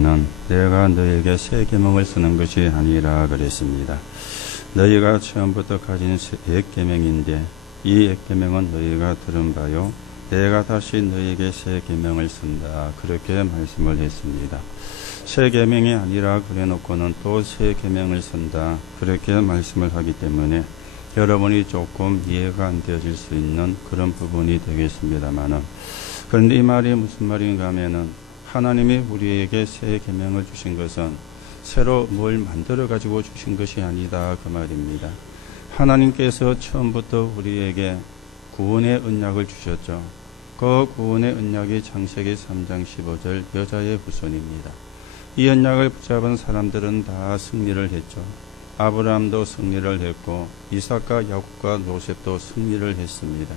때는 내가 너에게 새 계명을 쓰는 것이 아니라 그랬습니다. 너희가 처음부터 가진 옛 계명인데 이 옛 계명은 너희가 들은 바요. 내가 다시 너희에게 새 계명을 쓴다. 그렇게 말씀을 했습니다. 새 계명이 아니라 그래놓고는 또 새 계명을 쓴다. 그렇게 말씀을 하기 때문에 여러분이 조금 이해가 안 되어질 수 있는 그런 부분이 되겠습니다만은, 그런데 이 말이 무슨 말인가 하면은 하나님이 우리에게 새 계명을 주신 것은 새로 뭘 만들어 가지고 주신 것이 아니다 그 말입니다. 하나님께서 처음부터 우리에게 구원의 언약을 주셨죠. 그 구원의 언약이 창세기 3장 15절 여자의 후손입니다. 이 언약을 붙잡은 사람들은 다 승리를 했죠. 아브라함도 승리를 했고 이삭과 야곱과 요셉도 승리를 했습니다.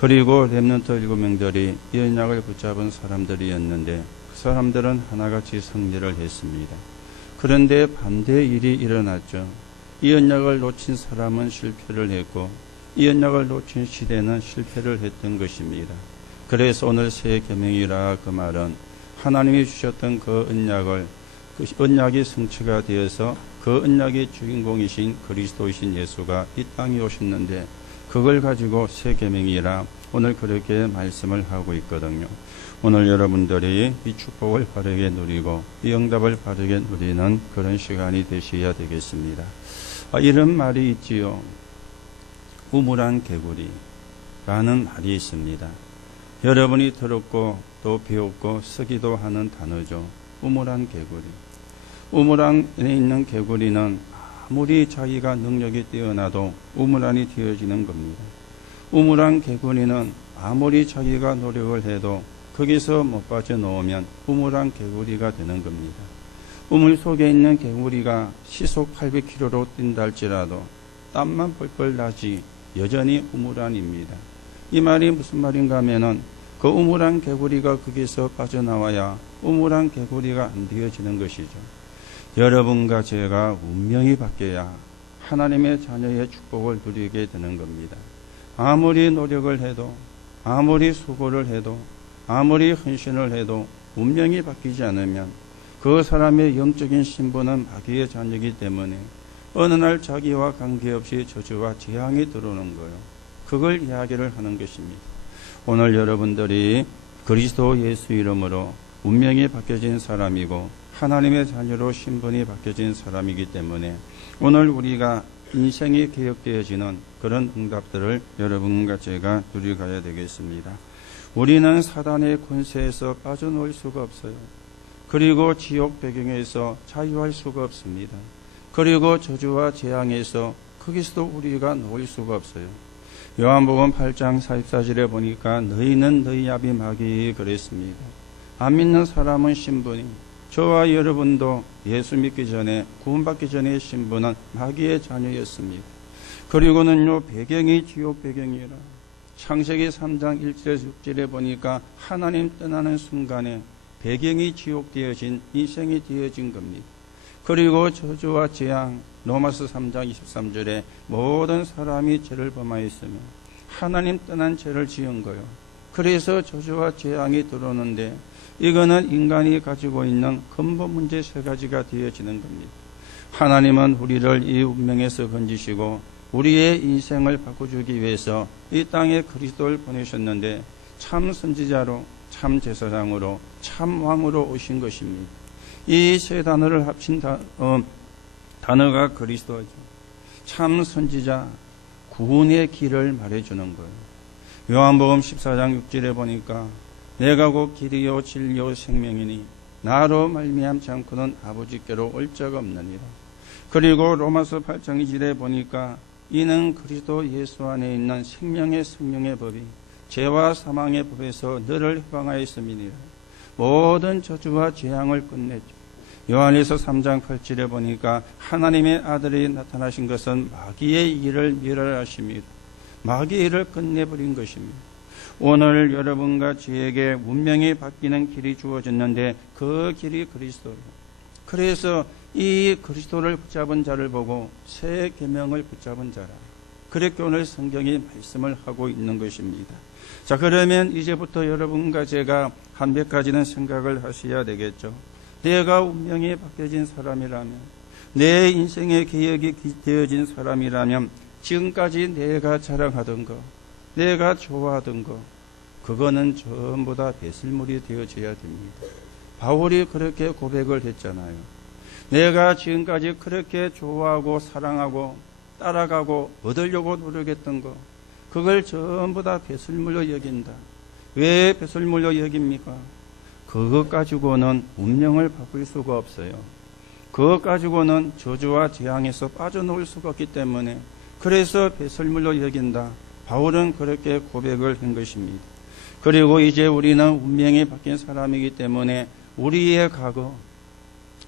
그리고 렘넌트 7명들이 이 언약을 붙잡은 사람들이었는데 그 사람들은 하나같이 승리를 했습니다. 그런데 반대 일이 일어났죠. 이 언약을 놓친 사람은 실패를 했고 이 언약을 놓친 시대는 실패를 했던 것입니다. 그래서 오늘 새 계명이라 그 말은 하나님이 주셨던 그 언약을, 그 언약이 성취가 되어서 그 언약의 주인공이신 그리스도이신 예수가 이 땅에 오셨는데 그걸 가지고 새 계명이라 오늘 그렇게 말씀을 하고 있거든요. 오늘 여러분들이 이 축복을 바르게 누리고 이 응답을 바르게 누리는 그런 시간이 되셔야 되겠습니다. 이런 말이 있지요. 우물안 개구리라는 말이 있습니다. 여러분이 들었고 또 배웠고 쓰기도 하는 단어죠. 우물안 개구리. 우물안에 있는 개구리는 아무리 자기가 능력이 뛰어나도 우물안이 되어지는 겁니다. 우물안 개구리는 아무리 자기가 노력을 해도 거기서 못 빠져나오면 우물안 개구리가 되는 겁니다. 우물 속에 있는 개구리가 시속 800km로 뛴다 할지라도 땀만 뻘뻘 나지 여전히 우물안입니다. 이 말이 무슨 말인가 하면은 그 우물안 개구리가 거기서 빠져나와야 우물안 개구리가 안 되어지는 것이죠. 여러분과 제가 운명이 바뀌어야 하나님의 자녀의 축복을 누리게 되는 겁니다. 아무리 노력을 해도, 아무리 수고를 해도, 아무리 헌신을 해도 운명이 바뀌지 않으면 그 사람의 영적인 신분은 마귀의 자녀이기 때문에 어느 날 자기와 관계없이 저주와 재앙이 들어오는 거예요. 그걸 이야기를 하는 것입니다. 오늘 여러분들이 그리스도 예수 이름으로 운명이 바뀌어진 사람이고 하나님의 자녀로 신분이 바뀌어진 사람이기 때문에 오늘 우리가 인생이 개혁되어지는 그런 응답들을 여러분과 제가 누려가야 되겠습니다. 우리는 사단의 권세에서 빠져나올 수가 없어요. 그리고 지옥 배경에서 자유할 수가 없습니다. 그리고 저주와 재앙에서 거기서도 우리가 놓을 수가 없어요. 요한복음 8장 44절에 보니까 너희는 너희 아비 마귀 그랬습니다. 안 믿는 사람은 신분이, 저와 여러분도 예수 믿기 전에 구원받기 전의 신분은 마귀의 자녀였습니다. 그리고는요 배경이 지옥 배경이라 창세기 3장 1절에서 6절에 보니까 하나님 떠나는 순간에 배경이 지옥되어진 인생이 되어진 겁니다. 그리고 저주와 재앙 로마서 3장 23절에 모든 사람이 죄를 범하였으며 하나님 떠난 죄를 지은 거요. 그래서 저주와 재앙이 들어오는데 이거는 인간이 가지고 있는 근본 문제 세 가지가 되어지는 겁니다. 하나님은 우리를 이 운명에서 건지시고 우리의 인생을 바꿔주기 위해서 이 땅에 그리스도를 보내셨는데 참 선지자로, 참 제사장으로, 참 왕으로 오신 것입니다. 이 세 단어를 합친 단어가 그리스도죠. 참 선지자, 구원의 길을 말해주는 거예요. 요한복음 14장 6절에 보니까 내가 곧 길이요 진리요 생명이니 나로 말미암지 않고는 아버지께로 올 자가 없느니라. 그리고 로마서 8장 2절에 보니까 이는 그리스도 예수 안에 있는 생명의 성령의 법이 죄와 사망의 법에서 너를 해방하였음이니라. 모든 저주와 재앙을 끝냈죠. 요한에서 3장 8절에 보니까 하나님의 아들이 나타나신 것은 마귀의 일을 멸하심이라. 마귀의 일을 끝내버린 것입니다. 오늘 여러분과 저에게 운명이 바뀌는 길이 주어졌는데 그 길이 그리스도예요. 그래서 이 그리스도를 붙잡은 자를 보고 새 계명을 붙잡은 자라. 그렇게 오늘 성경이 말씀을 하고 있는 것입니다. 자, 그러면 이제부터 여러분과 제가 한 몇 가지는 생각을 하셔야 되겠죠. 내가 운명에 바뀌어진 사람이라면, 내 인생의 계획이 되어진 사람이라면 지금까지 내가 자랑하던 거, 내가 좋아하던 거, 그거는 전부 다 배설물이 되어져야 됩니다. 바울이 그렇게 고백을 했잖아요. 내가 지금까지 그렇게 좋아하고 사랑하고 따라가고 얻으려고 노력했던 거, 그걸 전부 다 배설물로 여긴다. 왜 배설물로 여깁니까? 그것 가지고는 운명을 바꿀 수가 없어요. 그것 가지고는 저주와 재앙에서 빠져나올 수가 없기 때문에, 그래서 배설물로 여긴다. 바울은 그렇게 고백을 한 것입니다. 그리고 이제 우리는 운명이 바뀐 사람이기 때문에 우리의 과거,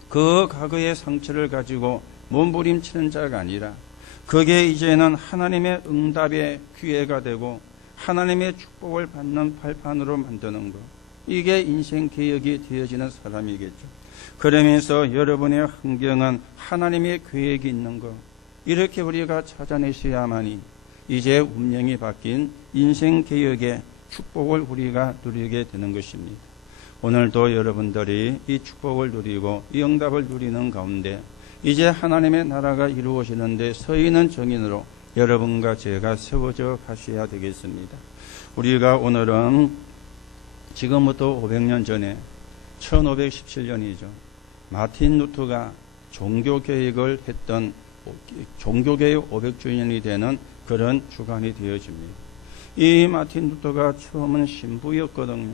그 과거의 상처를 가지고 몸부림치는 자가 아니라, 그게 이제는 하나님의 응답의 기회가 되고 하나님의 축복을 받는 발판으로 만드는 것, 이게 인생 개혁이 되어지는 사람이겠죠. 그러면서 여러분의 환경은 하나님의 계획이 있는 것, 이렇게 우리가 찾아내셔야만이 이제 운명이 바뀐 인생 개혁의 축복을 우리가 누리게 되는 것입니다. 오늘도 여러분들이 이 축복을 누리고 이 응답을 누리는 가운데 이제 하나님의 나라가 이루어지는데 서 있는 정인으로 여러분과 제가 세워져 가셔야 되겠습니다. 우리가 오늘은 지금부터 500년 전에 1517년이죠. 마틴 루터가 종교개혁을 했던 종교개혁 500주년이 되는 그런 주간이 되어집니다. 이 마틴 루터가 처음은 신부였거든요.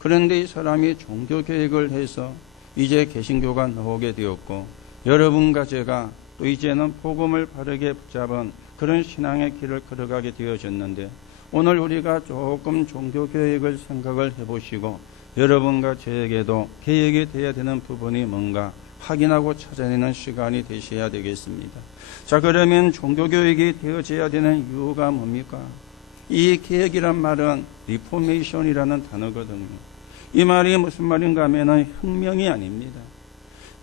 그런데 이 사람이 종교개혁을 해서 이제 개신교가 나오게 되었고, 여러분과 제가 또 이제는 복음을 바르게 붙잡은 그런 신앙의 길을 걸어가게 되어졌는데, 오늘 우리가 조금 종교개혁을 생각을 해보시고 여러분과 저에게도 개혁이 되어야 되는 부분이 뭔가 확인하고 찾아내는 시간이 되셔야 되겠습니다. 자, 그러면 종교개혁이 되어져야 되는 이유가 뭡니까? 이 개혁이란 말은 리포메이션이라는 단어거든요. 이 말이 무슨 말인가 하면 혁명이 아닙니다.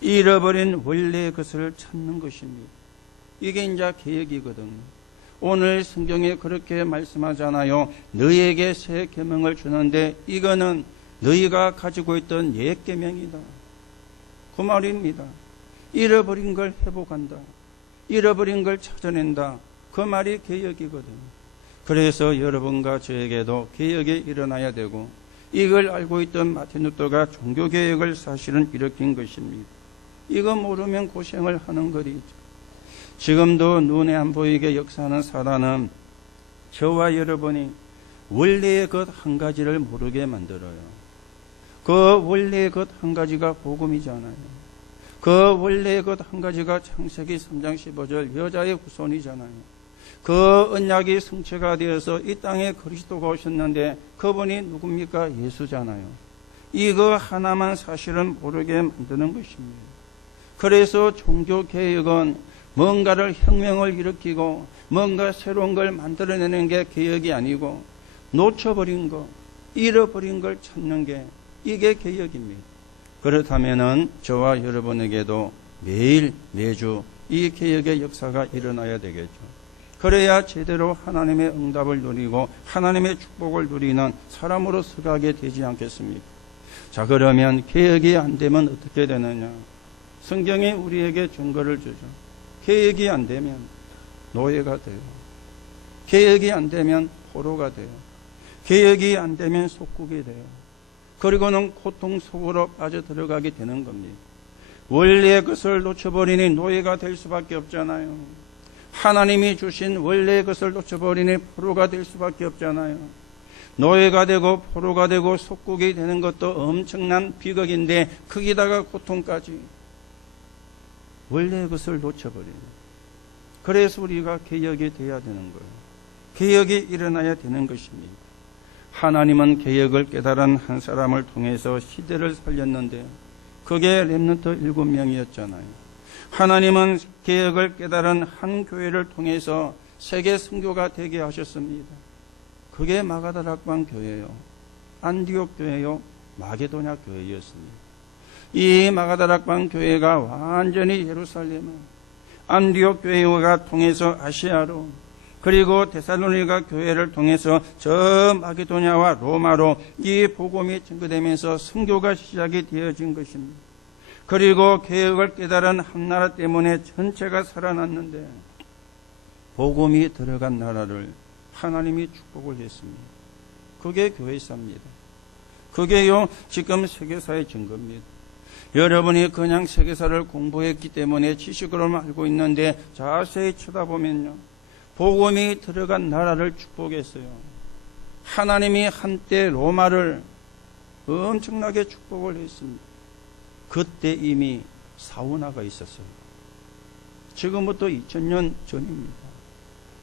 잃어버린 원래의 것을 찾는 것입니다. 이게 이제 개혁이거든요. 오늘 성경에 그렇게 말씀하잖아요. 너희에게 새 계명을 주는데 이거는 너희가 가지고 있던 옛 계명이다. 그 말입니다. 잃어버린 걸 회복한다. 잃어버린 걸 찾아낸다. 그 말이 개혁이거든요. 그래서 여러분과 저에게도 개혁이 일어나야 되고, 이걸 알고 있던 마틴 루터가 종교개혁을 사실은 일으킨 것입니다. 이거 모르면 고생을 하는 거리죠. 지금도 눈에 안 보이게 역사하는 사단은 저와 여러분이 원래의 것 한 가지를 모르게 만들어요. 그 원래의 것 한 가지가 복음이잖아요. 그 원래의 것 한 가지가 창세기 3장 15절 여자의 후손이잖아요. 그 언약이 성취가 되어서 이 땅에 그리스도가 오셨는데 그분이 누굽니까? 예수잖아요. 이거 하나만 사실은 모르게 만드는 것입니다. 그래서 종교개혁은 뭔가를 혁명을 일으키고 뭔가 새로운 걸 만들어내는 게 개혁이 아니고, 놓쳐버린 거, 잃어버린 걸 찾는 게 이게 개혁입니다. 그렇다면은 저와 여러분에게도 매일 매주 이 개혁의 역사가 일어나야 되겠죠. 그래야 제대로 하나님의 응답을 누리고 하나님의 축복을 누리는 사람으로 서가게 되지 않겠습니까? 자, 그러면 개혁이 안 되면 어떻게 되느냐? 성경이 우리에게 증거를 주죠. 개혁이 안 되면 노예가 돼요. 개혁이 안 되면 포로가 돼요. 개혁이 안 되면 속국이 돼요. 그리고는 고통 속으로 빠져들어가게 되는 겁니다. 원래의 것을 놓쳐버리니 노예가 될 수밖에 없잖아요. 하나님이 주신 원래의 것을 놓쳐버리니 포로가 될 수밖에 없잖아요. 노예가 되고 포로가 되고 속국이 되는 것도 엄청난 비극인데 거기다가 고통까지, 원래의 것을 놓쳐버리는. 그래서 우리가 개혁이 돼야 되는 거예요. 개혁이 일어나야 되는 것입니다. 하나님은 개혁을 깨달은 한 사람을 통해서 시대를 살렸는데 그게 렘넌트 7명이었잖아요. 하나님은 개혁을 깨달은 한 교회를 통해서 세계 선교가 되게 하셨습니다. 그게 마가다락방 교회요, 안디옥 교회요, 마게도냐 교회였습니다. 이 마가다락방 교회가 완전히 예루살렘, 안디옥 교회가 통해서 아시아로, 그리고 데살로니가 교회를 통해서 저 마게도냐와 로마로 이 복음이 증거되면서 선교가 시작이 되어진 것입니다. 그리고 개혁을 깨달은 한 나라 때문에 전체가 살아났는데 복음이 들어간 나라를 하나님이 축복을 했습니다. 그게 교회사입니다. 그게요 지금 세계사의 증거입니다. 여러분이 그냥 세계사를 공부했기 때문에 지식으로만 알고 있는데 자세히 쳐다보면요 복음이 들어간 나라를 축복했어요. 하나님이 한때 로마를 엄청나게 축복을 했습니다. 그때 이미 사우나가 있었어요. 지금부터 2000년 전입니다.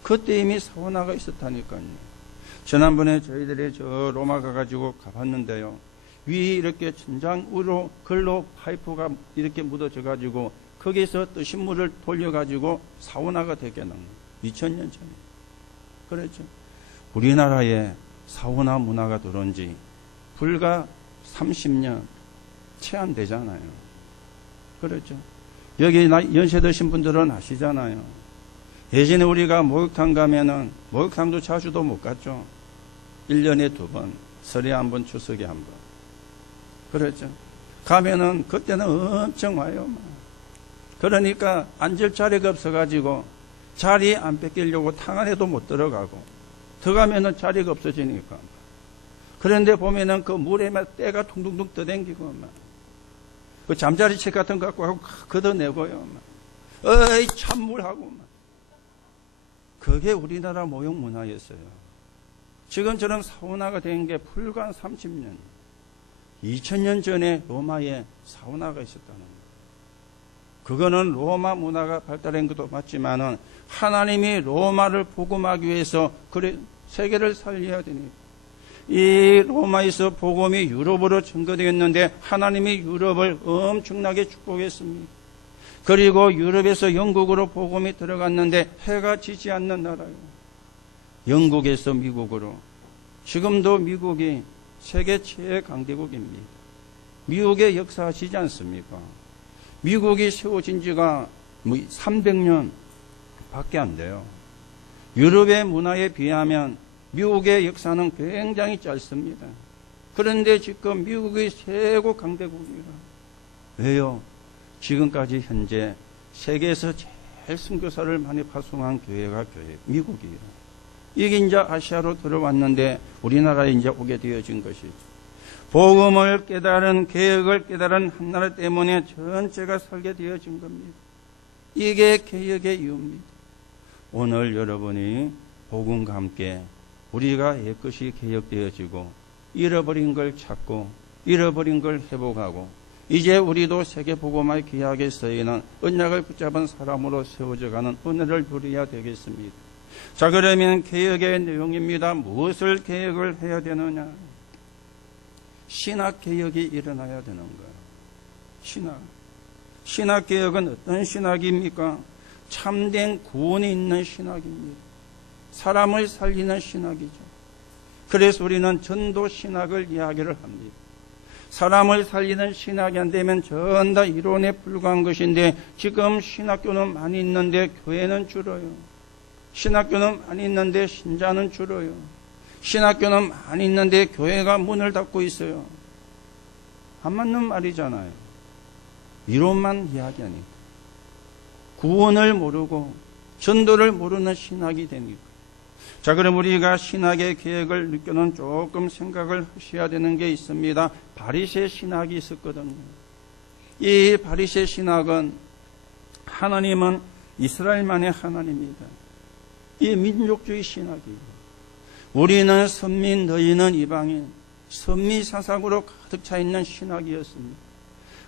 그때 이미 사우나가 있었다니까요. 지난번에 저희들이 저 로마 가가지고 가봤는데요. 위에 이렇게 천장으로 걸로 파이프가 이렇게 묻어져가지고 거기서 뜨신 물을 돌려가지고 사우나가 되게 나온 거예요. 2000년 전에. 그렇죠. 우리나라에 사우나 문화가 들어온 지 불과 30년 채 안 되잖아요. 그렇죠. 여기 연세 드신 분들은 아시잖아요. 예전에 우리가 목욕탕 가면은 목욕탕도 자주도 못 갔죠. 1년에 2번, 설에 한 번, 추석에 한 번. 그렇죠. 가면은 그때는 엄청 와요. 그러니까 앉을 자리가 없어가지고 자리 안 뺏기려고 탕 안에도 못 들어가고 들어가면은 자리가 없어지니까. 그런데 보면은 그 물에 막 때가 둥둥둥 떠댕기고 그 잠자리책 같은 거 갖고 걷어내고요. 어이 찬물하고 막. 그게 우리나라 모욕 문화였어요. 지금처럼 사우나가 된 게 불과 30년. 2000년 전에 로마에 사우나가 있었다는 거예요. 그거는 로마 문화가 발달한 것도 맞지만은 하나님이 로마를 복음하기 위해서 그래 세계를 살려야 되니까. 이 로마에서 복음이 유럽으로 전거되었는데 하나님이 유럽을 엄청나게 축복했습니다. 그리고 유럽에서 영국으로 복음이 들어갔는데 해가 지지 않는 나라예요. 영국에서 미국으로. 지금도 미국이 세계 최애 강대국입니다. 미국의 역사가 지지 않습니까? 미국이 세워진 지가 300년 밖에 안 돼요. 유럽의 문화에 비하면 미국의 역사는 굉장히 짧습니다. 그런데 지금 미국이 최고 강대국이라. 왜요? 지금까지 현재 세계에서 제일 선교사를 많이 파송한 교회가 미국이에요. 이게 이제 아시아로 들어왔는데 우리나라에 이제 오게 되어진 것이죠. 복음을 깨달은 개혁을 깨달은 한 나라 때문에 전체가 살게 되어진 겁니다. 이게 개혁의 이유입니다. 오늘 여러분이 복음과 함께 우리가 옛것이 개혁되어지고 잃어버린 걸 찾고 잃어버린 걸 회복하고 이제 우리도 세계 복음의 기약에 쓰이는 언약을 붙잡은 사람으로 세워져가는 은혜를 누려야 되겠습니다. 자, 그러면 개혁의 내용입니다. 무엇을 개혁을 해야 되느냐? 신학개혁이 일어나야 되는 거예요. 신학개혁은 어떤 신학입니까? 참된 구원이 있는 신학입니다. 사람을 살리는 신학이죠. 그래서 우리는 전도 신학을 이야기를 합니다. 사람을 살리는 신학이 안 되면 전 다 이론에 불과한 것인데 지금 신학교는 많이 있는데 교회는 줄어요. 신학교는 많이 있는데 신자는 줄어요. 신학교는 많이 있는데 교회가 문을 닫고 있어요. 안 맞는 말이잖아요. 이론만 이야기하니까. 구원을 모르고 전도를 모르는 신학이 되니까. 자, 그럼 우리가 신학의 계획을 느껴는 조금 생각을 하셔야 되는 게 있습니다. 바리새 신학이 있었거든요. 이 바리새 신학은 하나님은 이스라엘만의 하나님입니다. 이 민족주의 신학이에요. 우리는 선민, 너희는 이방인, 선미 사상으로 가득 차 있는 신학이었습니다.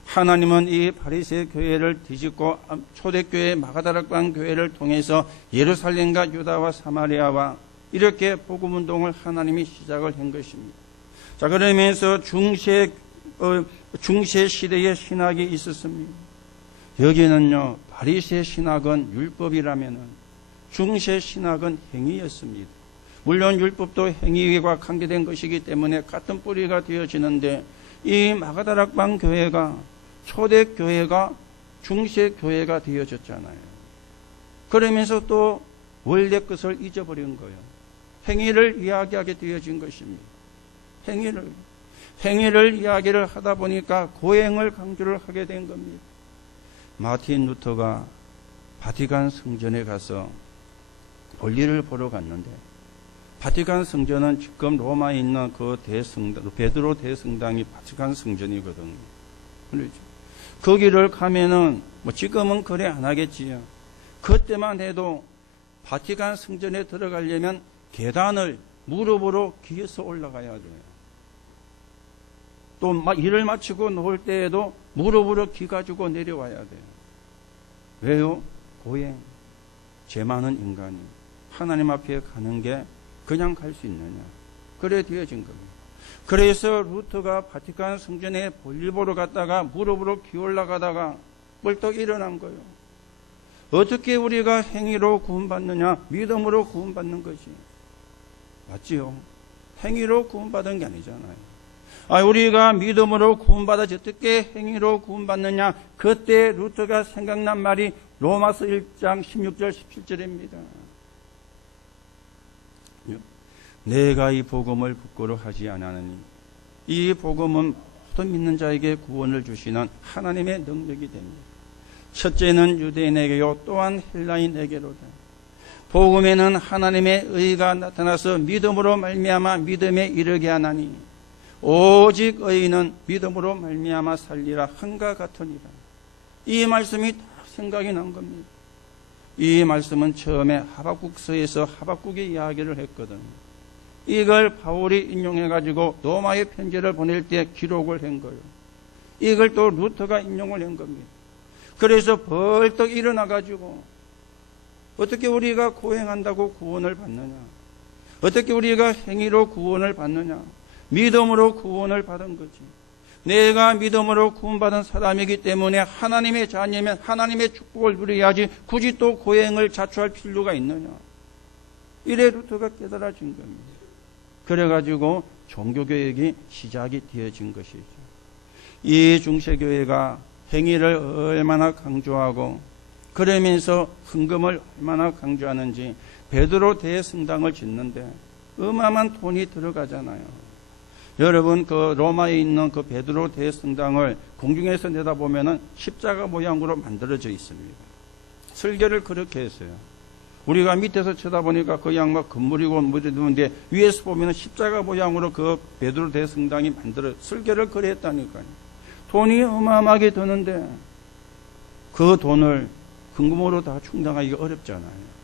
하나님은 이 바리새 교회를 뒤집고 초대교회 마가다락방 교회를 통해서 예루살렘과 유다와 사마리아와 이렇게 복음운동을 하나님이 시작을 한 것입니다. 자, 그러면서 중세 시대의 신학이 있었습니다. 여기는요, 바리새 신학은 율법이라면은 중세 신학은 행위였습니다. 물론 율법도 행위와 관계된 것이기 때문에 같은 뿌리가 되어지는데 이 마가다락방 교회가 초대교회가 중세교회가 되어졌잖아요. 그러면서 또 원래 것을 잊어버린 거예요. 행위를 이야기하게 되어진 것입니다. 행위를. 행위를 이야기를 하다 보니까 고행을 강조를 하게 된 겁니다. 마틴 루터가 바티칸 성전에 가서 볼일을 보러 갔는데, 바티칸 성전은 지금 로마에 있는 그 대성당, 베드로 대성당이 바티칸 성전이거든요. 그렇죠. 거기를 가면은, 지금은 그래 안 하겠지요. 그때만 해도 바티칸 성전에 들어가려면 계단을 무릎으로 기어서 올라가야 돼요. 또 일을 마치고 놓을 때에도 무릎으로 기 가지고 내려와야 돼요. 왜요? 고행. 죄 많은 인간이 하나님 앞에 가는 게 그냥 갈 수 있느냐. 그래 되어진 겁니다. 그래서 루터가 바티칸 성전에 볼일 보러 갔다가 무릎으로 기 올라가다가 벌떡 일어난 거예요. 어떻게 우리가 행위로 구원받느냐? 믿음으로 구원받는 거지. 맞지요? 행위로 구원받은 게 아니잖아요. 우리가 믿음으로 구원받아서 어떻게 행위로 구원받느냐? 그때 루터가 생각난 말이 로마서 1장 16절 17절입니다. 내가 이 복음을 부끄러워하지 않았느니 이 복음은 모든 믿는 자에게 구원을 주시는 하나님의 능력이 됩니다. 첫째는 유대인에게요 또한 헬라인에게로다. 복음에는 하나님의 의가 나타나서 믿음으로 말미암아 믿음에 이르게 하나니 오직 의인은 믿음으로 말미암아 살리라 한과 같으니라. 이 말씀이 딱 생각이 난 겁니다. 이 말씀은 처음에 하박국서에서 하박국이 이야기를 했거든요. 이걸 바울이 인용해가지고 로마의 편지를 보낼 때 기록을 한 거예요. 이걸 또 루터가 인용을 한 겁니다. 그래서 벌떡 일어나가지고 어떻게 우리가 고행한다고 구원을 받느냐? 어떻게 우리가 행위로 구원을 받느냐? 믿음으로 구원을 받은 거지. 내가 믿음으로 구원받은 사람이기 때문에 하나님의 자녀면 하나님의 축복을 누려야지 굳이 또 고행을 자초할 필요가 있느냐? 이래 루터가 깨달아진 겁니다. 그래가지고 종교개혁이 시작이 되어진 것이죠. 이 중세교회가 행위를 얼마나 강조하고 그러면서 헌금을 얼마나 강조하는지 베드로 대성당을 짓는데 어마어마한 돈이 들어가잖아요. 여러분 그 로마에 있는 그 베드로 대성당을 공중에서 내다보면은 십자가 모양으로 만들어져 있습니다. 설계를 그렇게 했어요. 우리가 밑에서 쳐다보니까 그냥 막 건물이고 뭐든데 위에서 보면은 십자가 모양으로 그 베드로 대성당이 설계를 그래 했다니까요. 돈이 어마어마하게 드는데 그 돈을 헌금으로 다 충당하기가 어렵잖아요.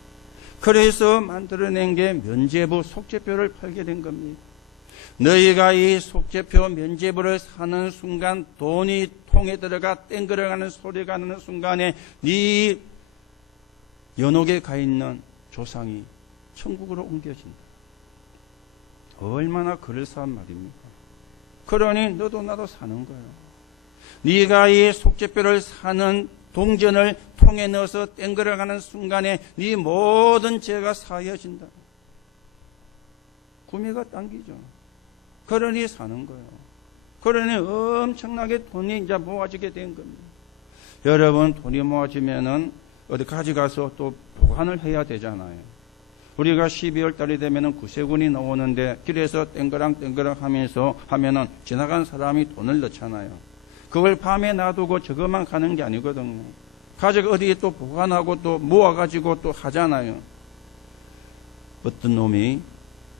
그래서 만들어낸 게 면죄부 속죄표를 팔게 된 겁니다. 너희가 이 속죄표 면죄부를 사는 순간 돈이 통에 들어가 땡그려가는 소리가 나는 순간에 네 연옥에 가 있는 조상이 천국으로 옮겨진다. 얼마나 그럴싸한 말입니까? 그러니 너도 나도 사는 거예요. 네가 이 속죄표를 사는 동전을 통에 넣어서 땡그려가는 순간에 네 모든 죄가 사해진다. 구미가 당기죠. 그러니 사는 거예요. 그러니 엄청나게 돈이 이제 모아지게 된 겁니다. 여러분 돈이 모아지면은 어디 가져가서 또 보관을 해야 되잖아요. 우리가 12월 달이 되면은 구세군이 나오는데 길에서 땡그랑 하면서 하면은 지나간 사람이 돈을 넣잖아요. 그걸 밤에 놔두고 저것만 가는 게 아니거든요. 가져가 어디에 또 보관하고 또 모아가지고 또 하잖아요. 어떤 놈이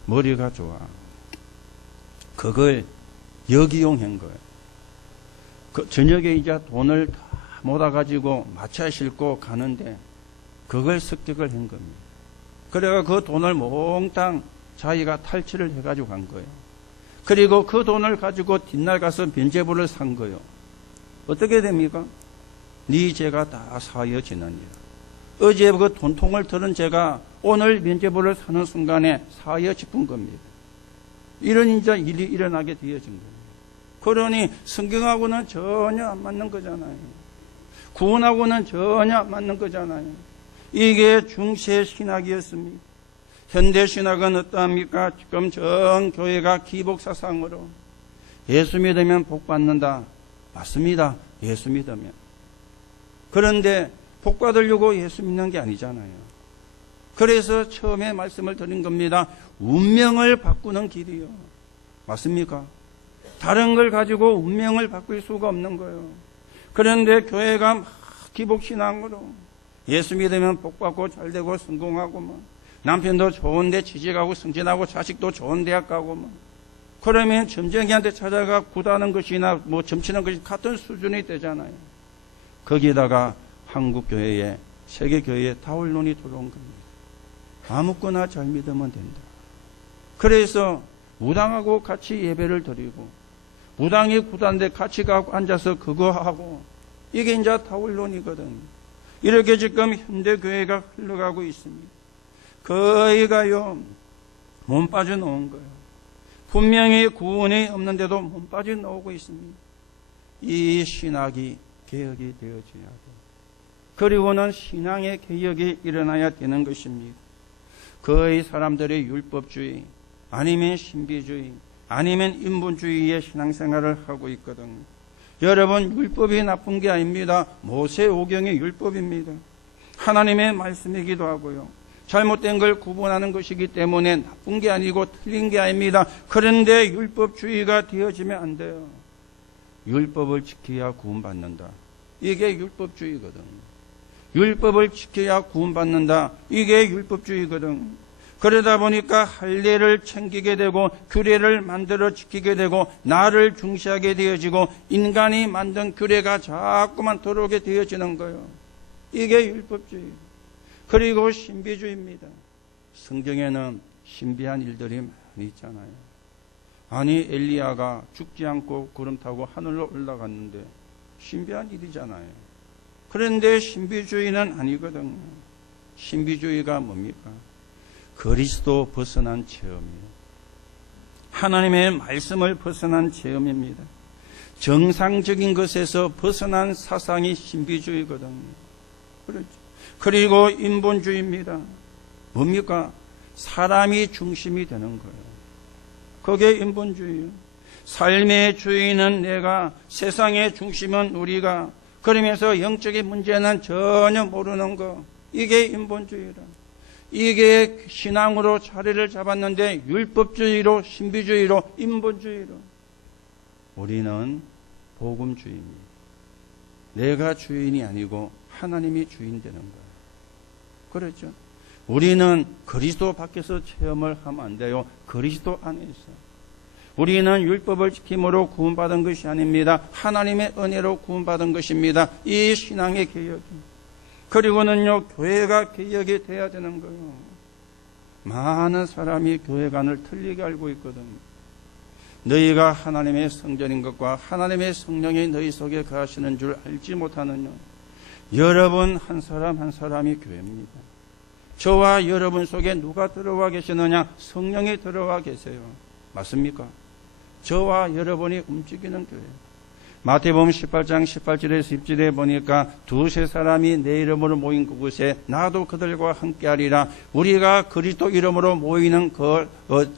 머리가 좋아. 그걸 역이용한 거예요. 그 저녁에 이제 돈을 다 모아가지고 마차 싣고 가는데 그걸 습득을 한 겁니다. 그래가 그 돈을 몽땅 자기가 탈취를 해가지고 간 거예요. 그리고 그 돈을 가지고 뒷날 가서 면죄부를 산 거예요. 어떻게 됩니까? 네 죄가 다 사여지느니라. 어제 그 돈통을 들은 죄가 오늘 면죄부를 사는 순간에 사여 짚은 겁니다. 이런 이제 일이 일어나게 되어진 거예요. 그러니 성경하고는 전혀 안 맞는 거잖아요. 구원하고는 전혀 안 맞는 거잖아요. 이게 중세 신학이었습니다. 현대 신학은 어떠합니까? 지금 전 교회가 기복 사상으로 예수 믿으면 복 받는다. 맞습니다. 예수 믿으면. 그런데 복 받으려고 예수 믿는 게 아니잖아요. 그래서 처음에 말씀을 드린 겁니다. 운명을 바꾸는 길이요. 맞습니까? 다른 걸 가지고 운명을 바꿀 수가 없는 거예요. 그런데 교회가 막 기복신앙으로 예수 믿으면 복받고 잘되고 성공하고 뭐 남편도 좋은데 취직하고 승진하고 자식도 좋은 대학 가고 뭐 그러면 점쟁이한테 찾아가 구다는 것이나 뭐 점치는 것이 같은 수준이 되잖아요. 거기에다가 한국교회에 세계교회에 다울론이 들어온 겁니다. 아무거나 잘 믿으면 된다. 그래서 무당하고 같이 예배를 드리고 무당이 구단데 같이 가고 앉아서 그거 하고 이게 이제 다울론이거든요. 이렇게 지금 현대교회가 흘러가고 있습니다. 거의가요 몸 빠져놓은 거예요. 분명히 구원이 없는데도 몸 빠져나오고 있습니다. 이 신학이 개혁이 되어져야 돼요. 그리고는 신앙의 개혁이 일어나야 되는 것입니다. 거의 사람들이 율법주의 아니면 신비주의 아니면 인본주의의 신앙생활을 하고 있거든요. 여러분 율법이 나쁜 게 아닙니다. 모세오경이 율법입니다. 하나님의 말씀이기도 하고요. 잘못된 걸 구분하는 것이기 때문에 나쁜 게 아니고 틀린 게 아닙니다. 그런데 율법주의가 되어지면 안 돼요. 율법을 지켜야 구원받는다. 이게 율법주의거든요. 율법을 지켜야 구원받는다. 이게 율법주의거든. 그러다 보니까 할례를 챙기게 되고 규례를 만들어 지키게 되고 나를 중시하게 되어지고 인간이 만든 규례가 자꾸만 들어오게 되어지는 거예요. 이게 율법주의. 그리고 신비주의입니다. 성경에는 신비한 일들이 많이 있잖아요. 아니 엘리야가 죽지 않고 구름 타고 하늘로 올라갔는데 신비한 일이잖아요. 그런데 신비주의는 아니거든요. 신비주의가 뭡니까? 그리스도 벗어난 체험이에요. 하나님의 말씀을 벗어난 체험입니다. 정상적인 것에서 벗어난 사상이 신비주의거든요. 그렇죠. 그리고 인본주의입니다. 뭡니까? 사람이 중심이 되는 거예요. 그게 인본주의예요. 삶의 주인은 내가, 세상의 중심은 우리가, 그러면서 영적인 문제는 전혀 모르는 거. 이게 인본주의라. 이게 신앙으로 자리를 잡았는데 율법주의로, 신비주의로, 인본주의로. 우리는 복음주의입니다. 내가 주인이 아니고 하나님이 주인 되는 거예요. 그렇죠? 우리는 그리스도 밖에서 체험을 하면 안 돼요. 그리스도 안에 있어요. 우리는 율법을 지킴으로 구원받은 것이 아닙니다. 하나님의 은혜로 구원받은 것입니다. 이 신앙의 개혁입니다. 그리고는요, 교회가 개혁이 돼야 되는 거예요. 많은 사람이 교회관을 틀리게 알고 있거든요. 너희가 하나님의 성전인 것과 하나님의 성령이 너희 속에 거하시는 줄 알지 못하느냐. 여러분 한 사람 한 사람이 교회입니다. 저와 여러분 속에 누가 들어와 계시느냐? 성령이 들어와 계세요. 맞습니까? 저와 여러분이 움직이는 교회. 마태복음 18장 18절에서 20절에 보니까 두세 사람이 내 이름으로 모인 그곳에 나도 그들과 함께하리라. 우리가 그리스도 이름으로 모이는 그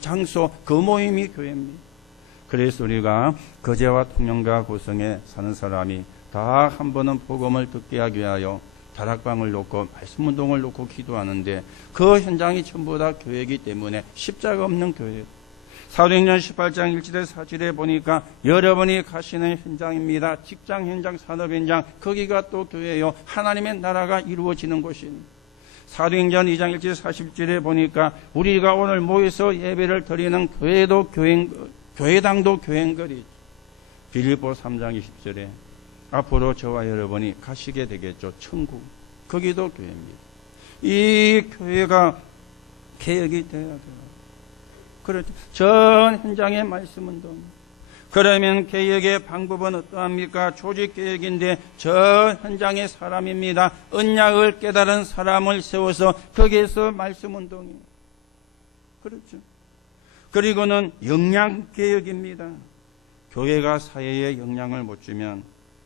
장소, 그 모임이 교회입니다. 그래서 우리가 거제와 통영과 고성에 사는 사람이 다 한 번은 복음을 듣게 하기 위하여 다락방을 놓고 말씀운동을 놓고 기도하는데 그 현장이 전부 다 교회이기 때문에 십자가 없는 교회예요. 사도행전 18장 1절에 4절에 보니까 여러분이 가시는 현장입니다. 직장 현장, 산업 현장, 거기가 또 교회예요. 하나님의 나라가 이루어지는 곳입니다. 사도행전 2장 1절 40절에 보니까 우리가 오늘 모여서 예배를 드리는 교회도 교회당도 교회인 거리. 빌립보 3장 20절에 앞으로 저와 여러분이 가시게 되겠죠. 천국. 거기도 교회입니다. 이 교회가 개혁이 돼야 돼요. 그렇죠. 전 현장의 말씀운동. 그러면 개혁의 방법은 어떠합니까? 조직 개혁인데 저 현장의 사람입니다. 언약을 깨달은 사람을 세워서 거기에서 말씀운동이에요. 그렇죠. 그리고는 역량 개혁입니다. 교회가 사회에 역량을 못 주면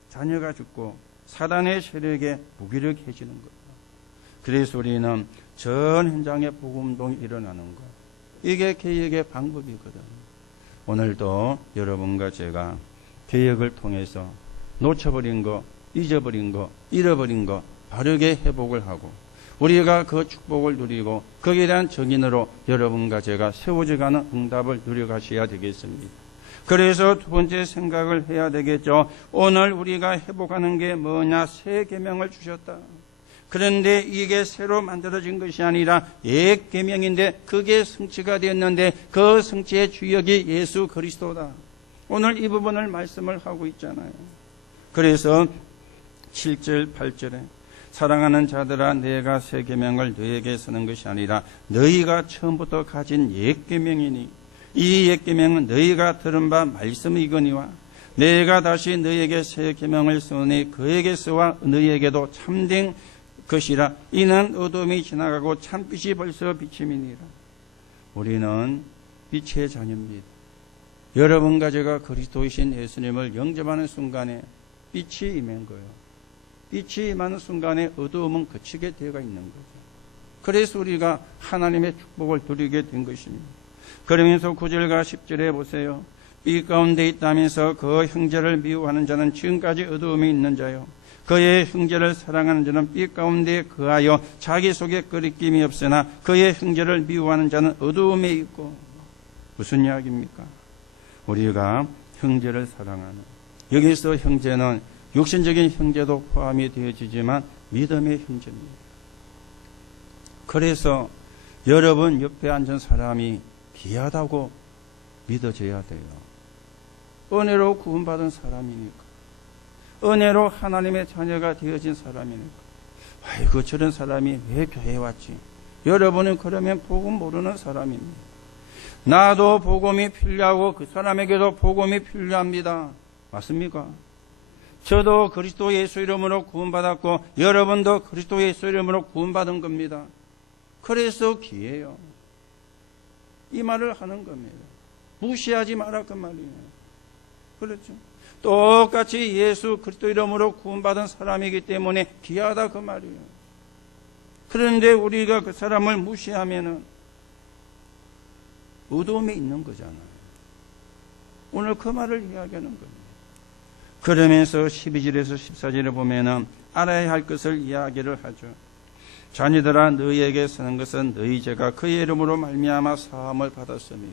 자녀가 죽고 사단의 세력에 무기력해지는 거예요. 그래서 우리는 전 현장의 복음운동이 일어나는 거예요. 이게 개혁의 방법이거든. 오늘도 여러분과 제가 개혁을 통해서 놓쳐버린 거, 잊어버린 거, 잃어버린 거 바르게 회복을 하고 우리가 그 축복을 누리고 거기에 대한 정인으로 여러분과 제가 세워져가는 응답을 누려가셔야 되겠습니다. 그래서 두 번째 생각을 해야 되겠죠. 오늘 우리가 회복하는 게 뭐냐? 새 계명을 주셨다. 그런데 이게 새로 만들어진 것이 아니라 옛 계명인데 그게 성취가 되었는데 그 성취의 주역이 예수 그리스도다. 오늘 이 부분을 말씀을 하고 있잖아요. 그래서 7절 8절에 사랑하는 자들아 내가 새 계명을 너희에게 쓰는 것이 아니라 너희가 처음부터 가진 옛 계명이니 이 옛 계명은 너희가 들은 바 말씀이거니와 내가 다시 너희에게 새 계명을 쓰니 그에게서와 너희에게도 참된 것이라. 이는 어둠이 지나가고 참빛이 벌써 비침이니라. 우리는 빛의 자녀입니다. 여러분과 제가 그리스도이신 예수님을 영접하는 순간에 빛이 임한 거예요. 빛이 임하는 순간에 어두움은 그치게 되어 있는 거죠. 그래서 우리가 하나님의 축복을 누리게 된 것입니다. 그러면서 9절과 10절에 보세요. 빛 가운데 있다면서 그 형제를 미워하는 자는 지금까지 어두움에 있는 자요. 그의 형제를 사랑하는 자는 빛 가운데 거하여 자기 속에 거리낌이 없으나 그의 형제를 미워하는 자는 어두움에 있고. 무슨 이야기입니까? 우리가 형제를 사랑하는, 여기서 형제는 육신적인 형제도 포함이 되어지지만 믿음의 형제입니다. 그래서 여러분 옆에 앉은 사람이 귀하다고 믿어져야 돼요. 은혜로 구원받은 사람이니까, 은혜로 하나님의 자녀가 되어진 사람이니까. 아이고 저런 사람이 왜 교회에 왔지? 여러분은 그러면 복음 모르는 사람입니다. 나도 복음이 필요하고 그 사람에게도 복음이 필요합니다. 맞습니까? 저도 그리스도 예수 이름으로 구원받았고 여러분도 그리스도 예수 이름으로 구원받은 겁니다. 그래서 기회요. 이 말을 하는 겁니다. 무시하지 마라 그 말이에요. 그렇죠? 똑같이 예수 그리스도 이름으로 구원받은 사람이기 때문에 귀하다 그 말이에요. 그런데 우리가 그 사람을 무시하면은 어두움에 있는 거잖아요. 오늘 그 말을 이야기하는 겁니다. 그러면서 12절에서 14절에 보면은 알아야 할 것을 이야기를 하죠. 자녀들아 너희에게 쓰는 것은 너희 죄가 그의 이름으로 말미암아 사함을 받았으니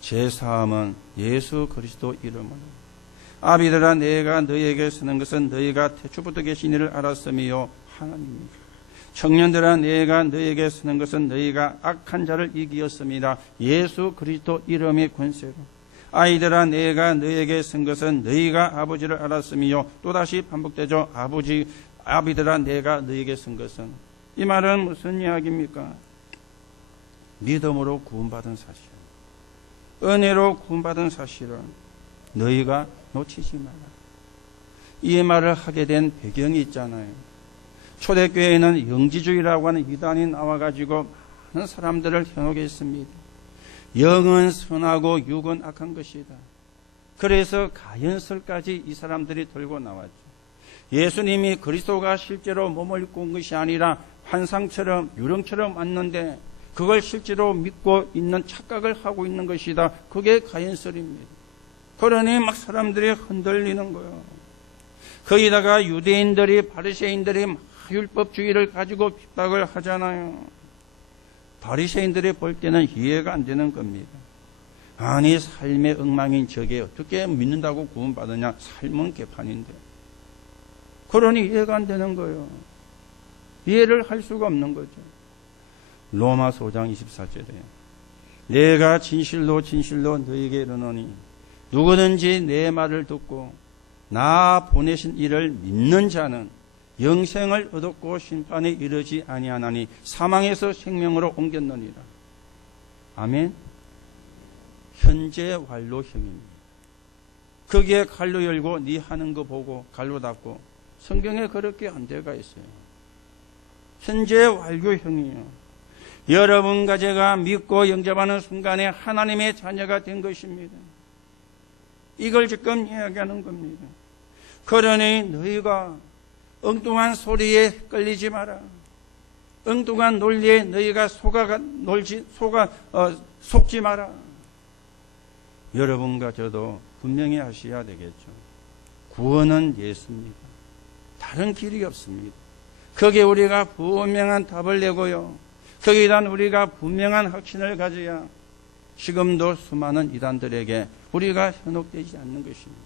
제 사함은 예수 그리스도 이름으로. 아비들아 내가 너희에게 쓰는 것은 너희가 태초부터 계신 이를 알았으며 하나님입니다. 청년들아 내가 너희에게 쓰는 것은 너희가 악한 자를 이기었습니다. 예수 그리스도 이름의 권세로. 아이들아 내가 너희에게 쓴 것은 너희가 아버지를 알았으며 또다시 반복되죠. 아비들아 내가 너희에게 쓴 것은. 이 말은 무슨 이야기입니까? 믿음으로 구원받은 사실, 은혜로 구원받은 사실을 너희가 놓치지 마라. 이 말을 하게 된 배경이 있잖아요. 초대교회에는 영지주의라고 하는 이단이 나와가지고 많은 사람들을 현혹했습니다. 영은 선하고 육은 악한 것이다. 그래서 가연설까지 이 사람들이 들고 나왔죠. 예수님이 그리스도가 실제로 몸을 입고 온 것이 아니라 환상처럼 유령처럼 왔는데 그걸 실제로 믿고 있는 착각을 하고 있는 것이다. 그게 가연설입니다. 그러니 막 사람들이 흔들리는 거예요. 거기다가 유대인들이 바리새인들이 율법주의를 가지고 핍박을 하잖아요. 바리새인들이 볼 때는 이해가 안 되는 겁니다. 아니 삶의 엉망인 저게 어떻게 믿는다고 구원받으냐? 삶은 개판인데. 그러니 이해가 안 되는 거예요. 이해를 할 수가 없는 거죠. 로마서 5장 24절에 내가 진실로 진실로 너희에게 이르노니 누구든지 내 말을 듣고 나 보내신 이를 믿는 자는 영생을 얻었고 심판에 이르지 아니하나니 사망에서 생명으로 옮겼느니라. 아멘. 현재 완료형입니다. 거기에 갈로 열고 네 하는 거 보고 갈로 닫고 성경에 그렇게 안 되어가 있어요. 현재 완료형이에요. 여러분과 제가 믿고 영접하는 순간에 하나님의 자녀가 된 것입니다. 이걸 지금 이야기하는 겁니다. 그러니 너희가 엉뚱한 소리에 끌리지 마라. 엉뚱한 논리에 너희가 속지 마라. 여러분과 저도 분명히 하셔야 되겠죠. 구원은 예수입니다. 다른 길이 없습니다. 거기에 우리가 분명한 답을 내고요. 거기에 대한 우리가 분명한 확신을 가져야 지금도 수많은 이단들에게 우리가 현혹되지 않는 것입니다.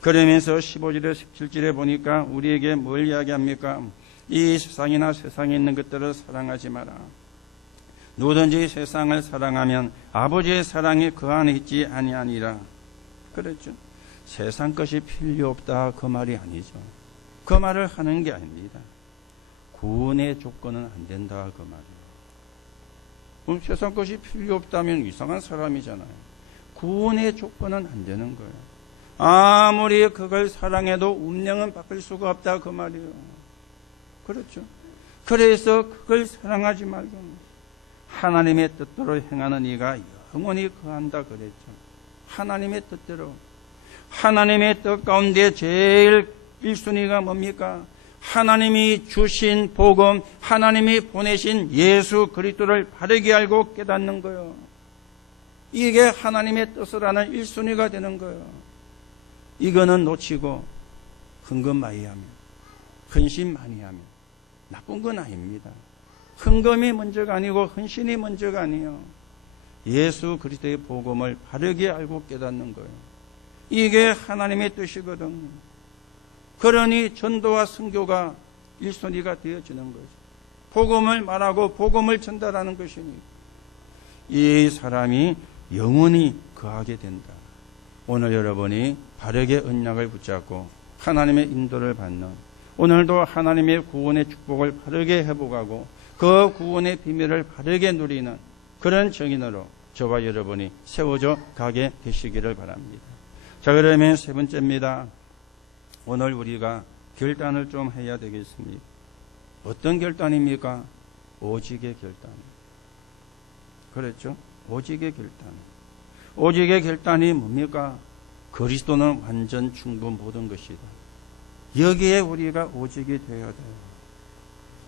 그러면서 15절에 17절에 보니까 우리에게 뭘 이야기합니까? 이 세상이나 세상에 있는 것들을 사랑하지 마라. 누구든지 세상을 사랑하면 아버지의 사랑이 그 안에 있지 아니하니라. 그랬죠. 세상 것이 필요 없다 그 말이 아니죠. 그 말을 하는 게 아닙니다. 구원의 조건은 안 된다 그 말이에요. 그럼 세상 것이 필요 없다면 이상한 사람이잖아요. 구원의 조건은 안 되는 거예요. 아무리 그걸 사랑해도 운명은 바꿀 수가 없다 그 말이에요. 그렇죠. 그래서 그걸 사랑하지 말고 하나님의 뜻대로 행하는 이가 영원히 거한다 그랬죠. 하나님의 뜻대로. 하나님의 뜻 가운데 제일 1순위가 뭡니까? 하나님이 주신 복음, 하나님이 보내신 예수 그리스도를 바르게 알고 깨닫는 거예요. 이게 하나님의 뜻을 하는 1순위가 되는 거예요. 이거는 놓치고 흥금 많이 하면, 헌신 많이 하면 나쁜 건 아닙니다. 흥금이 문제가 아니고 헌신이 문제가 아니에요. 예수 그리스도의 복음을 바르게 알고 깨닫는 거예요. 이게 하나님의 뜻이거든요. 그러니 전도와 선교가 1순위가 되어지는 거죠. 복음을 말하고 복음을 전달하는 것이니 이 사람이 영원히 거하게 된다. 오늘 여러분이 바르게 언약을 붙잡고 하나님의 인도를 받는, 오늘도 하나님의 구원의 축복을 바르게 회복하고 그 구원의 비밀을 바르게 누리는 그런 증인으로 저와 여러분이 세워져 가게 되시기를 바랍니다. 자, 그러면 세 번째입니다. 오늘 우리가 결단을 좀 해야 되겠습니다. 어떤 결단입니까? 오직의 결단. 그렇죠? 오직의 결단. 오직의 결단이 뭡니까? 그리스도는 완전 충분 모든 것이다. 여기에 우리가 오직이 되어야 돼요.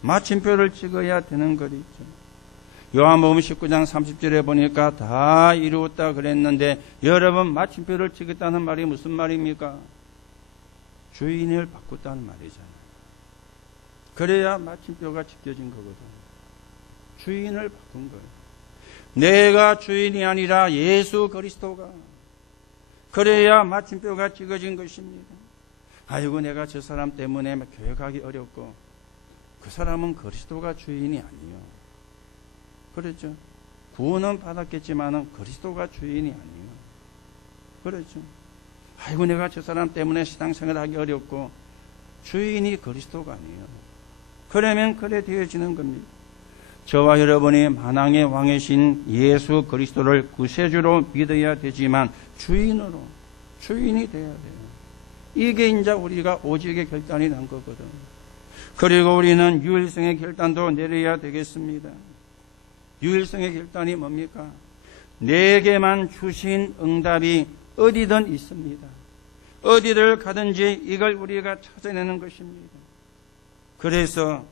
마침표를 찍어야 되는 거리죠. 요한복음 19장 30절에 보니까 다 이루었다 그랬는데 여러분 마침표를 찍었다는 말이 무슨 말입니까? 주인을 바꿨다는 말이잖아요. 그래야 마침표가 찍혀진 거거든요. 주인을 바꾼 거예요. 내가 주인이 아니라 예수 그리스도가. 그래야 마침표가 찍어진 것입니다. 아이고 내가 저 사람 때문에 교회 가기 어렵고 그 사람은 그리스도가 주인이 아니에요. 그렇죠? 구원은 받았겠지만 그리스도가 주인이 아니에요. 그렇죠? 아이고 내가 저 사람 때문에 신앙생활 하기 어렵고 주인이 그리스도가 아니에요. 그러면 그래 되어지는 겁니다. 저와 여러분이 만왕의 왕이신 예수 그리스도를 구세주로 믿어야 되지만 주인으로, 주인이 돼야 돼요. 이게 이제 우리가 오직의 결단이 난 거거든요. 그리고 우리는 유일성의 결단도 내려야 되겠습니다. 유일성의 결단이 뭡니까? 내게만 주신 응답이 어디든 있습니다. 어디를 가든지 이걸 우리가 찾아내는 것입니다. 그래서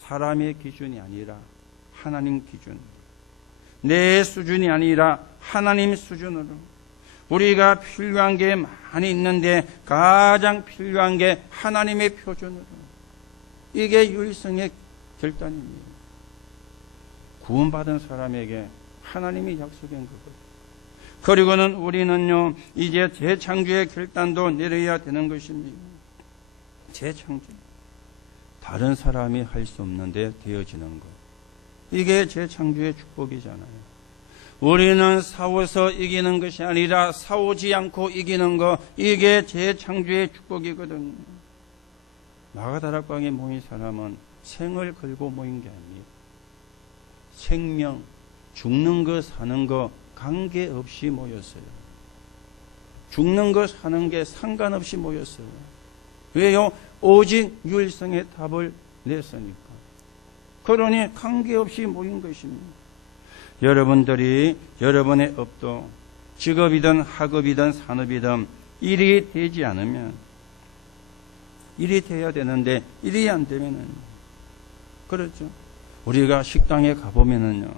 사람의 기준이 아니라 하나님 기준, 내 수준이 아니라 하나님 수준으로 우리가 필요한 게 많이 있는데 가장 필요한 게 하나님의 표준으로, 이게 유일성의 결단입니다. 구원받은 사람에게 하나님이 약속한 거거든요. 그리고는 우리는요 이제 재창조의 결단도 내려야 되는 것입니다. 재창조, 다른 사람이 할 수 없는데 되어지는 것, 이게 재창조의 축복이잖아요. 우리는 싸워서 이기는 것이 아니라 싸우지 않고 이기는 것, 이게 재창조의 축복이거든요. 마가다락방에 모인 사람은 생을 걸고 모인 게 아닙니다. 생명, 죽는 거 사는 거 관계없이 모였어요. 죽는 거 사는 게 상관없이 모였어요. 왜요? 오직 유일성의 답을 냈으니까. 그러니 관계없이 모인 것입니다. 여러분들이 여러분의 업도 직업이든 학업이든 산업이든 일이 되지 않으면, 일이 돼야 되는데 일이 안 되면은, 그렇죠? 우리가 식당에 가보면은요,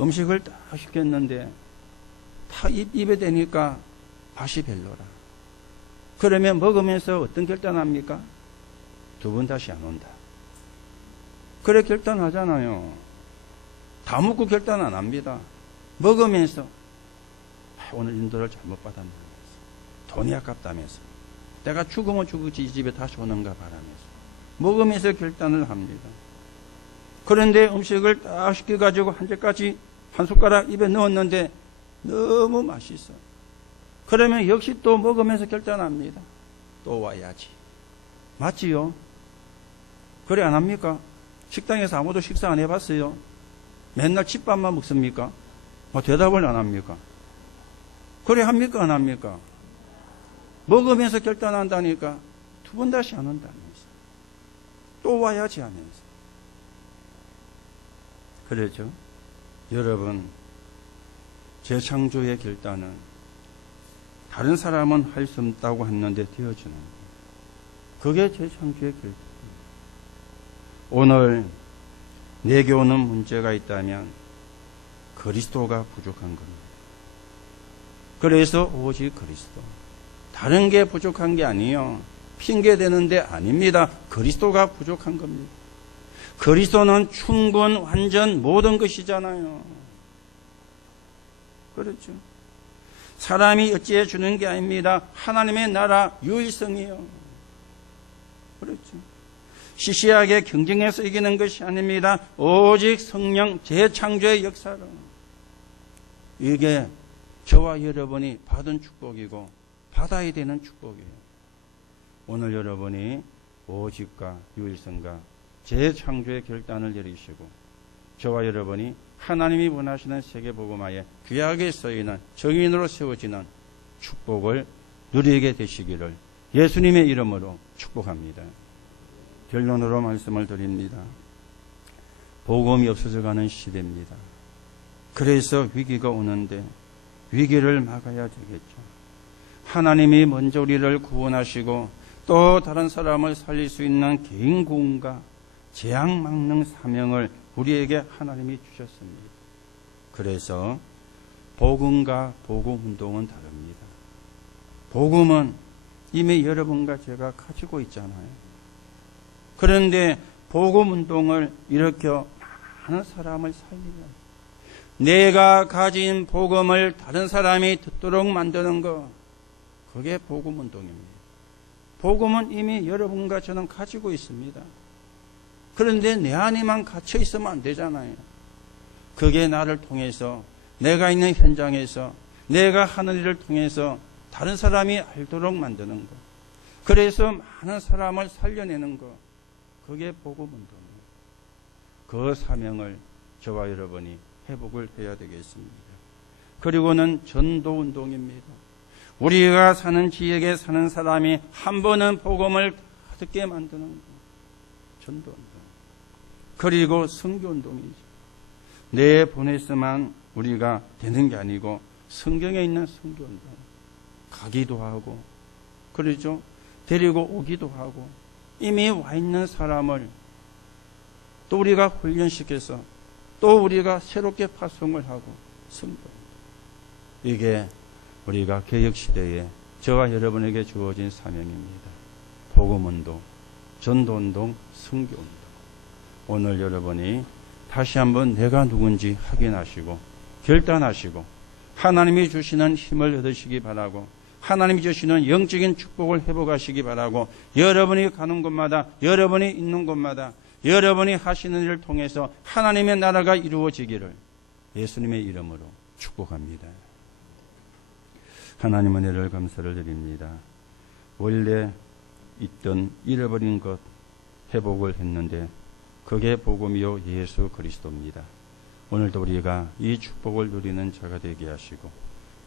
음식을 딱 시켰는데 다 입에 대니까 맛이 별로라. 그러면 먹으면서 어떤 결단합니까? 두 번 다시 안 온다. 그래 결단하잖아요. 다 먹고 결단 안 합니다. 먹으면서 오늘 인도를 잘못 받았나, 돈이 아깝다면서, 내가 죽으면 죽을지 이 집에 다시 오는가 바라면서 먹으면서 결단을 합니다. 그런데 음식을 딱 시켜가지고 한 젓가락, 한 숟가락 입에 넣었는데 너무 맛있어. 그러면 역시 또 먹으면서 결단합니다. 또 와야지. 맞지요? 그래 안 합니까? 식당에서 아무도 식사 안 해봤어요? 맨날 집밥만 먹습니까? 대답을 안 합니까? 그래 합니까 안 합니까? 먹으면서 결단한다니까 두 번 다시 안 온다면서, 또 와야지 하면서. 그러죠? 여러분, 재창조의 결단은 다른 사람은 할 수 없다고 했는데 되어주는 거예요. 그게 재창조의 결단입니다. 오늘 내게 오는 문제가 있다면 그리스도가 부족한 겁니다. 그래서 오직 그리스도. 다른 게 부족한 게 아니에요. 핑계대는데 아닙니다. 그리스도가 부족한 겁니다. 그리스도는 충분, 완전, 모든 것이잖아요. 그렇죠. 사람이 어찌해 주는 게 아닙니다. 하나님의 나라 유일성이요. 그렇죠. 시시하게 경쟁해서 이기는 것이 아닙니다. 오직 성령 재창조의 역사로. 이게 저와 여러분이 받은 축복이고 받아야 되는 축복이에요. 오늘 여러분이 오직과 유일성과 재창조의 결단을 내리시고 저와 여러분이 하나님이 원하시는 세계복음화에 귀하게 쓰이는 정인으로 세워지는 축복을 누리게 되시기를 예수님의 이름으로 축복합니다. 결론으로 말씀을 드립니다. 복음이 없어져가는 시대입니다. 그래서 위기가 오는데 위기를 막아야 되겠죠. 하나님이 먼저 우리를 구원하시고 또 다른 사람을 살릴 수 있는 개인 구원과 재앙 막는 사명을 우리에게 하나님이 주셨습니다. 그래서 복음과 복음운동은 다릅니다. 복음은 이미 여러분과 제가 가지고 있잖아요. 그런데 복음운동을 일으켜 많은 사람을 살리면 내가 가진 복음을 다른 사람이 듣도록 만드는 것, 그게 복음운동입니다. 복음은 이미 여러분과 저는 가지고 있습니다. 그런데 내 안에만 갇혀 있으면 안 되잖아요. 그게 나를 통해서, 내가 있는 현장에서, 내가 하는 일을 통해서 다른 사람이 알도록 만드는 것. 그래서 많은 사람을 살려내는 것. 그게 복음운동이에요. 그 사명을 저와 여러분이 회복을 해야 되겠습니다. 그리고는 전도운동입니다. 우리가 사는 지역에 사는 사람이 한 번은 복음을 듣게 만드는 것. 전도운동. 그리고 선교운동이죠. 내 보내서만 우리가 되는 게 아니고 성경에 있는 선교운동. 가기도 하고, 그러죠? 데리고 오기도 하고, 이미 와 있는 사람을 또 우리가 훈련시켜서 또 우리가 새롭게 파송을 하고 선교. 이게 우리가 개혁시대에 저와 여러분에게 주어진 사명입니다. 복음운동, 전도운동, 선교운동. 오늘 여러분이 다시 한번 내가 누군지 확인하시고 결단하시고 하나님이 주시는 힘을 얻으시기 바라고 하나님이 주시는 영적인 축복을 회복하시기 바라고 여러분이 가는 곳마다 여러분이 있는 곳마다 여러분이 하시는 일을 통해서 하나님의 나라가 이루어지기를 예수님의 이름으로 축복합니다. 하나님 은혜를 감사를 드립니다. 원래 있던 잃어버린 것 회복을 했는데 그게 복음이요 예수 그리스도입니다. 오늘도 우리가 이 축복을 누리는 자가 되게 하시고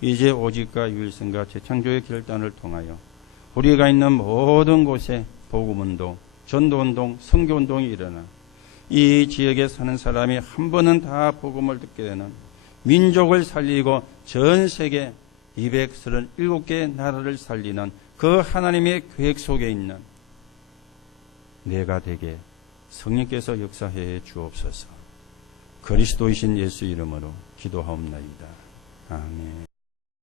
이제 오직과 유일성과 재창조의 결단을 통하여 우리가 있는 모든 곳에 복음운동, 전도운동, 선교운동이 일어나 이 지역에 사는 사람이 한 번은 다 복음을 듣게 되는 민족을 살리고 전 세계 237개의 나라를 살리는 그 하나님의 계획 속에 있는 내가 되게 성령께서 역사해 주옵소서. 그리스도이신 예수 이름으로 기도하옵나이다. 아멘.